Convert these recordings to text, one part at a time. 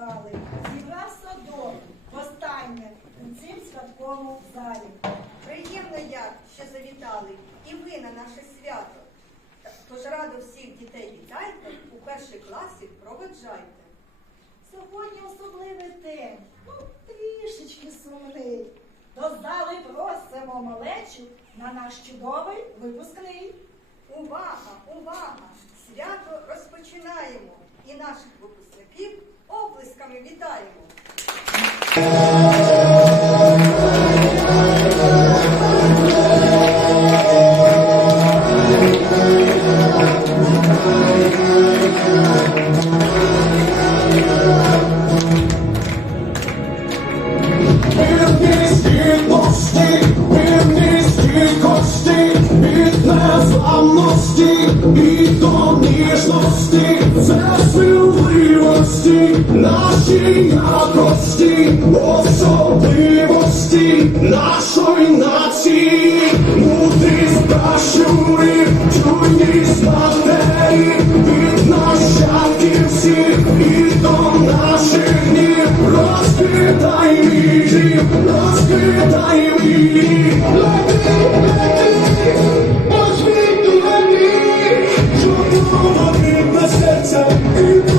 чекали. Зібрав садок востаннє у цім святковому залі. Приємно як, що завітали, і ви на наше свято. Тож радо всіх дітей вітайте, у першій класі проведжайте. Сьогодні особливий день, ну трішечки сумний. До зали просимо малечу на наш чудовий випускний. Увага, увага! Свято розпочинаємо і наших випускників. Оплесками вітаємо.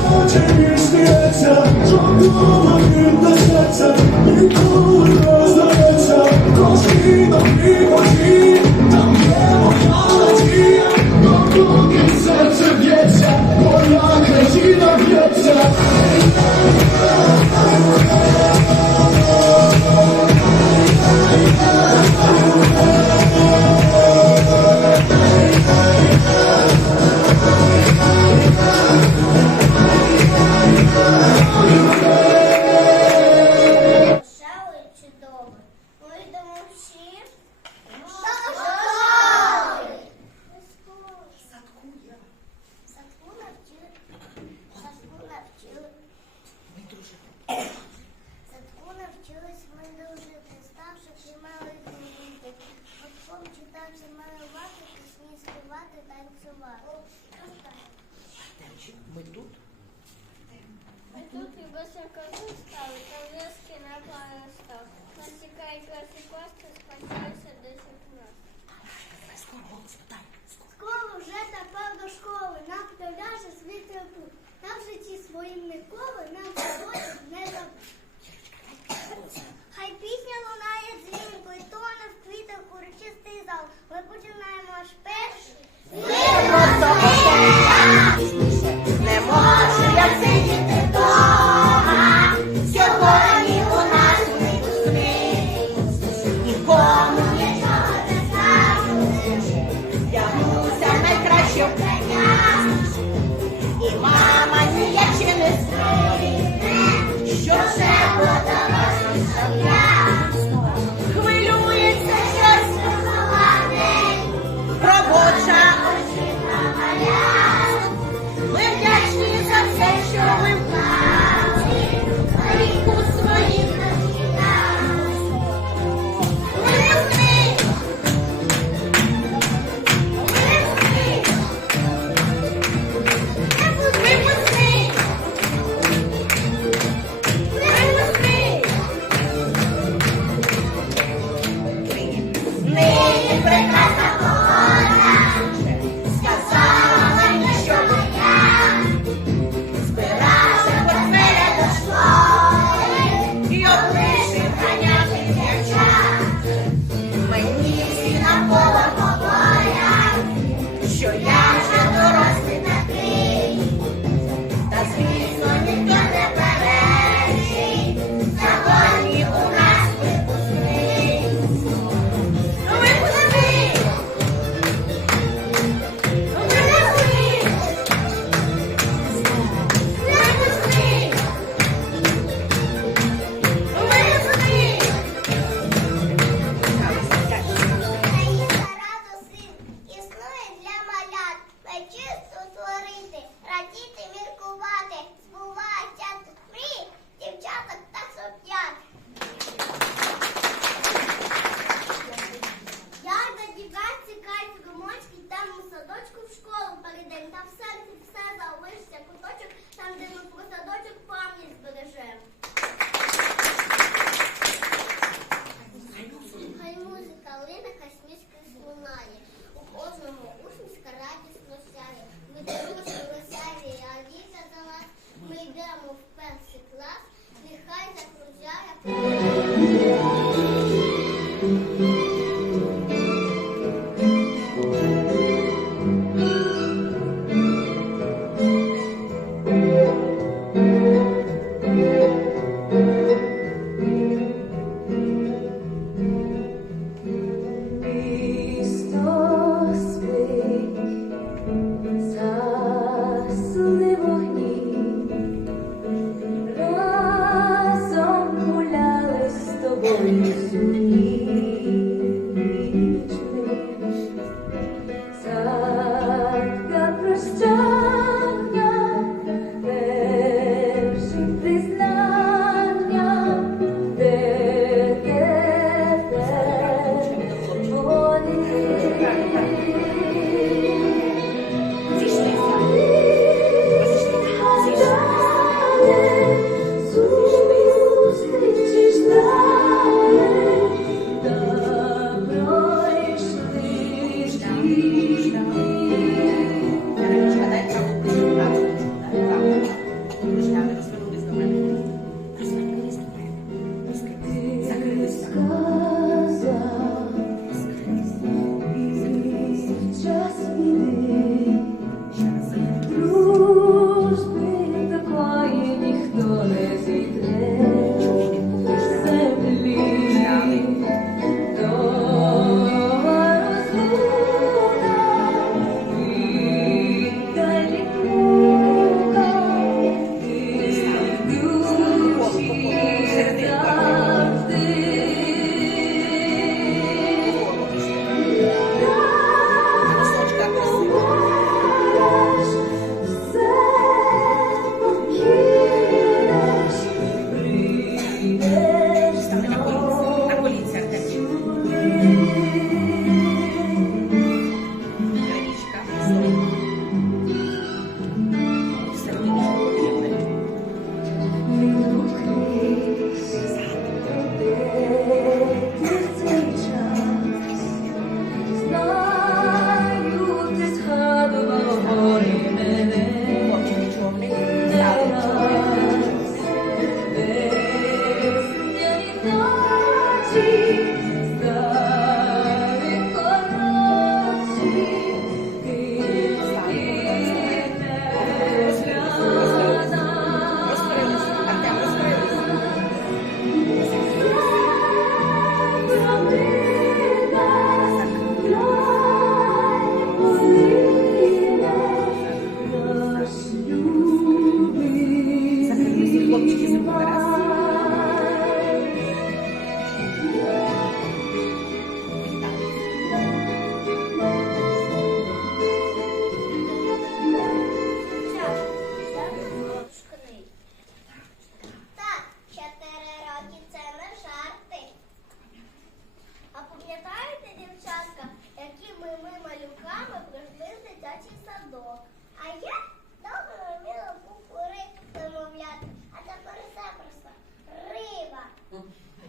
Continue to get up, drop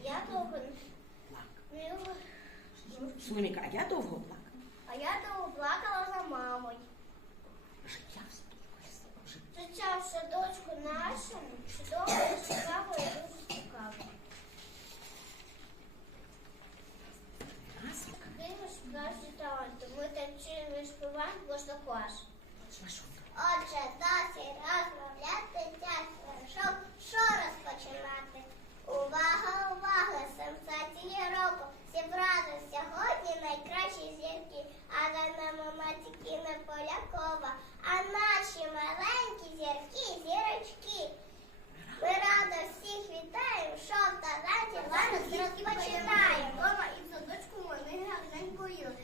Я довго не Слоніка, а я довго плакала. а я довго плакала за мамою. Життя все Життя в садочку нашому чудово, цікаво і дуже цікаво. Дивно справжні таланти. Ми танцюємо і співаємо кожна клас. Отже, досить розмовляти, прийшов, що розпочинати. Сенсації року. Зібрали сьогодні найкращі зірки, але не Матіки, не Полякова, а наші маленькі зірки, зірочки. Ми радо всіх вітаємо, що в таланті зараз розпочинаємо. Дома і в садочку вони гарненько їли.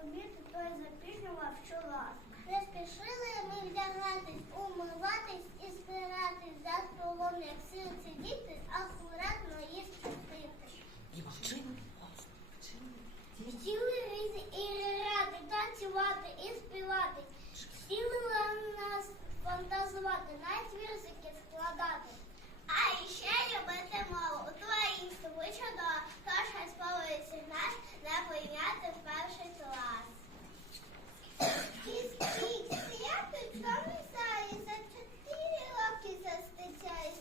Зломити, той запізнював щораз. Не спішили ми вдягатись, умиватись і стиратись за столом, як сил сидіти, акуратно їсти пити. І мовчимо. Хотіли різні ігри грати, танцювати і співати. Хотіли нас фантазувати, навіть вірсики складати. А ще любити мову, українську ви чудово, тож спалується наш не прийняти в перший клас. Я тут комісарі за чотири роки застицяю,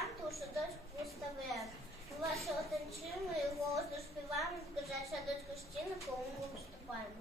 манту у садочку поставив. Вашу оточину і голосно співаємо, скажа садочку щіну, кому виступаємо.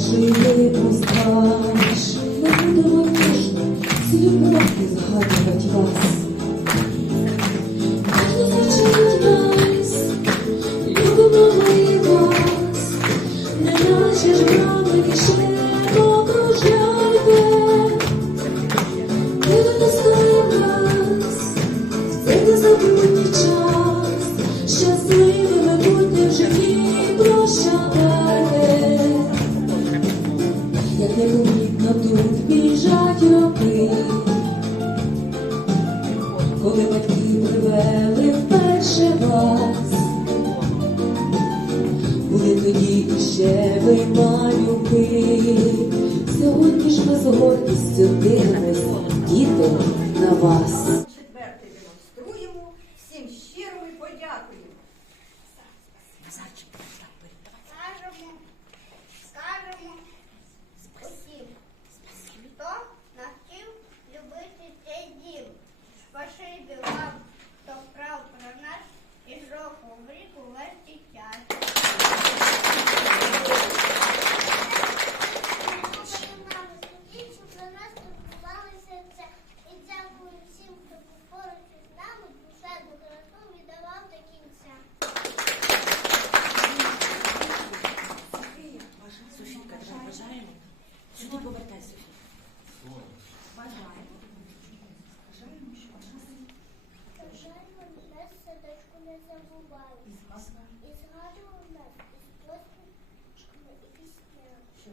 жити останеш, ми будемо тяжко, всі любові згадувати вас. і сюди діти на вас. не забуває. І згадував нас, і спосіб і пісня, е,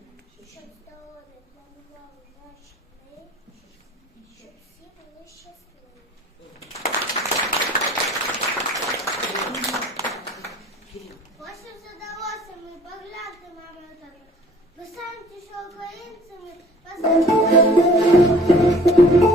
щоб здоров'я планували наші ми, щоб всі були щасливі. Ось і задалося ми поглянути мами на тебе. Писаємо, що українцями посадили.